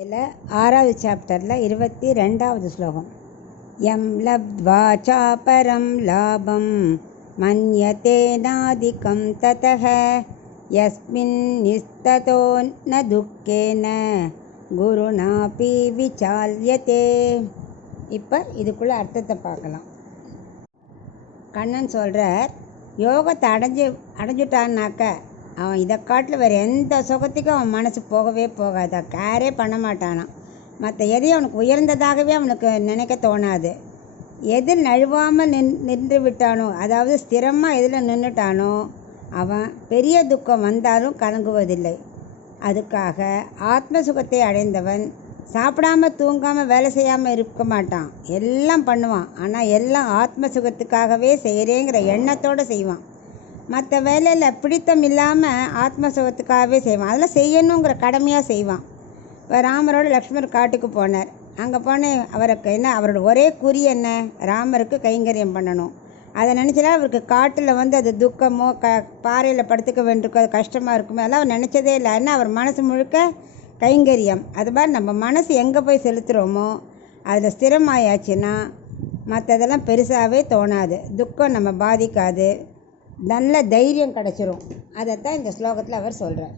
இதில் 6வது சாப்டரில் 22வது ஸ்லோகம். யம் லப்த்வா சாபரம் லாபம் மன்யதே நாதிகம் ததஹ யஸ்மின் நிஸ்ததோ ந துக்கேன குருநாபி விசால்யதே. இப்போ இதுக்குள்ள அர்த்தத்தை பார்க்கலாம். கண்ணன் சொல்கிறார், யோகத்தை அடைஞ்சிட்டான்னாக்க அவன் இதை காட்டில் வேறு எந்த சுகத்துக்கும் அவன் மனசு போகவே போகாது, கேரே பண்ண மாட்டானான். மற்ற எதையும் அவனுக்கு உயர்ந்ததாகவே அவனுக்கு நினைக்க தோணாது. எது நழுவாமல் நின்று விட்டானோ, அதாவது ஸ்திரமாக எதில் நின்றுட்டானோ அவன் பெரிய துக்கம் வந்தாலும் கலங்குவதில்லை. அதுக்காக ஆத்ம சுகத்தை அடைந்தவன் சாப்பிடாமல் தூங்காமல் வேலை செய்யாமல் இருக்க மாட்டான், எல்லாம் பண்ணுவான். ஆனால் எல்லாம் ஆத்ம சுகத்துக்காகவே செய்கிறேங்கிற எண்ணத்தோடு செய்வான். மற்ற வேலையில் பிடித்தம் இல்லாமல் ஆத்ம சுகத்துக்காகவே செய்வான், அதெல்லாம் செய்யணுங்கிற கடமையாக செய்வான். இப்போ ராமரோட லக்ஷ்மணர் காட்டுக்கு போனார். அங்கே போனேன், அவருக்கு என்ன, அவரோட ஒரே குறி என்ன, ராமருக்கு கைங்கரியம் பண்ணணும். அதை நினச்சா அவருக்கு காட்டில் அது துக்கமோ பாறையில் படுத்துக்க வேண்டியிருக்கோ, அது கஷ்டமாக இருக்குமோ, அதெல்லாம் அவர் நினச்சதே இல்லை. ஏன்னா அவர் மனசு முழுக்க கைங்கரியம். அது மாதிரி நம்ம மனசு எங்கே போய் செலுத்துகிறோமோ அதில் ஸ்திரமாயாச்சுன்னா மற்றதெல்லாம் பெருசாகவே தோணாது, துக்கம் நம்ம பாதிக்காது, நல்ல தைரியம் கிடச்சிரும். அதைத்தான் இந்த ஸ்லோகத்தில் அவர் சொல்கிறார்.